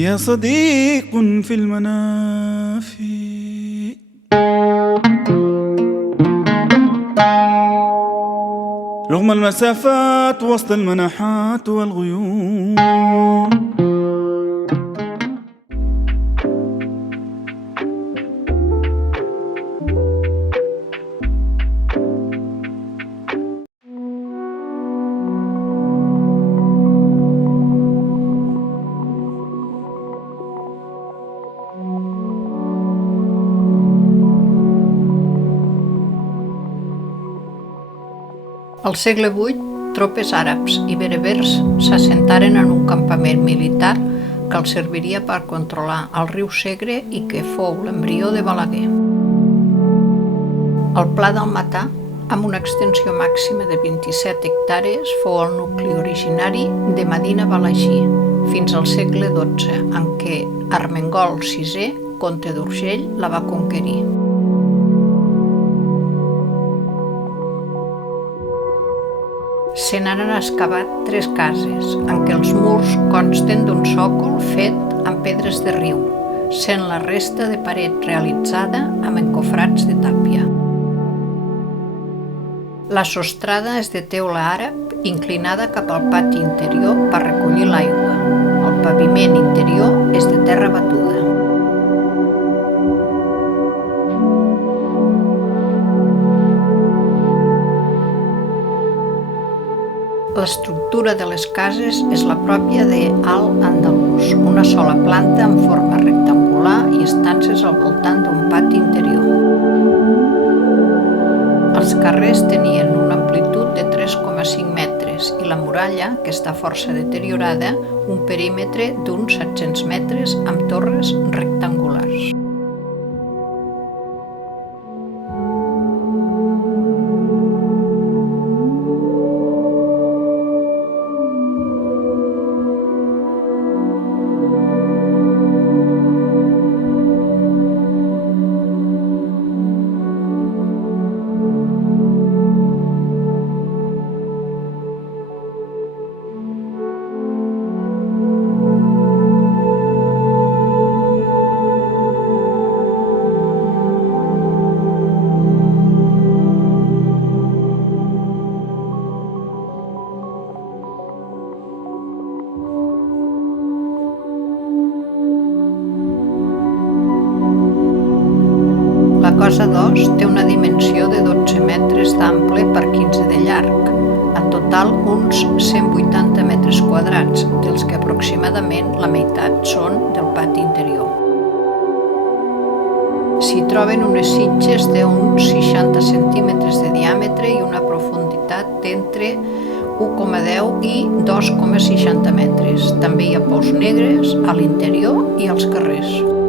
يا صديق في المنافي رغم المسافات وسط المناحات والغيوم. Al segle VIII, tropes àrabs i berbers s'assentaren en un campament militar que els serviria per controlar el riu Segre i que fou l'embrió de Balaguer. El Pla d'Almatà, amb una extensió màxima de 27 hectàrees, fou el nucli originari de Medina Balagí, fins al segle XII, en què Armengol VI, comte d'Urgell, la va conquerir. Se n'han excavat 3 cases, en què els murs consten d'un sòcol fet amb pedres de riu, sent la resta de paret realitzada amb encofrats de tàpia. La sostrada és de teula àrab inclinada cap al pati interior per recollir l'aigua. El paviment interior és de terra batuda. L'estructura de les cases és la pròpia d'Alt Andalús, una sola planta en forma rectangular i estances al voltant d'un pati interior. Els carrers tenien una amplitud de 3,5 metres i la muralla, que està força deteriorada, un perímetre d'uns 700 metres amb torres rectangulars. La Cosa d'Os té una dimensió de 12 metres d'ample per 15 de llarg, en total uns 180 metres quadrats, dels que aproximadament la meitat són del pati interior. S'hi troben unes sitges d'uns 60 centímetres de diàmetre i una profunditat d'entre 1,10 i 2,60 metres. També hi ha pous negres a l'interior i als carrers.